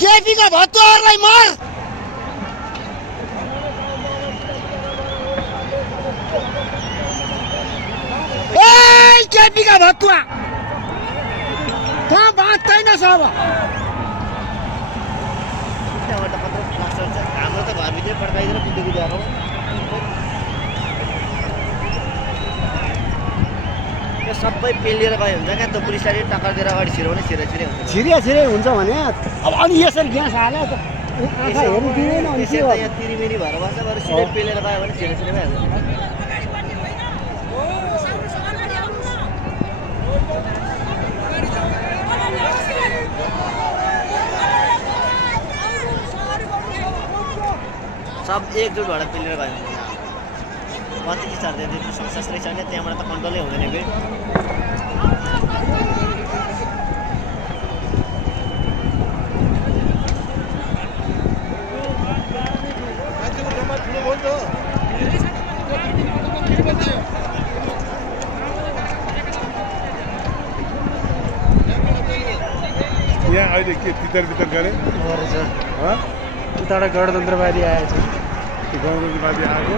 केपीका भत्तुहरूलाई मार। केपीका भत्तुवा कहाँ बाँच्दैन सब। हाम्रो त घरभित्रै पड्काइदिएर कुद्दै कुद्दै आएको यो सबै पेलिएर गयो हुन्छ क्या। त्यो पुलिसले टक्कर दिएर अगाडि छिराउने छिरै हुन्छ। छिरै हुन्छ भने अब अनि यसरी ग्यास हाल्यो त आँखा हेर्नु दिँदैन अनि के त्यसरी त यहाँ तिरिमिरी भएर बस्छ बरु सिधै पेलेर गयो भने छिरै भइहाल्छ। सब एकजुट भएर पेलेर गयो कति कि छ त्यो सशस्त्रै छ नि त्यहाँबाट त कन्ट्रोलै हुँदैन फेरि। यहाँ अहिले के तितर बितर गरे उताबाट गणतन्त्रवादी आएछ। गणतन्त्रवादी आएको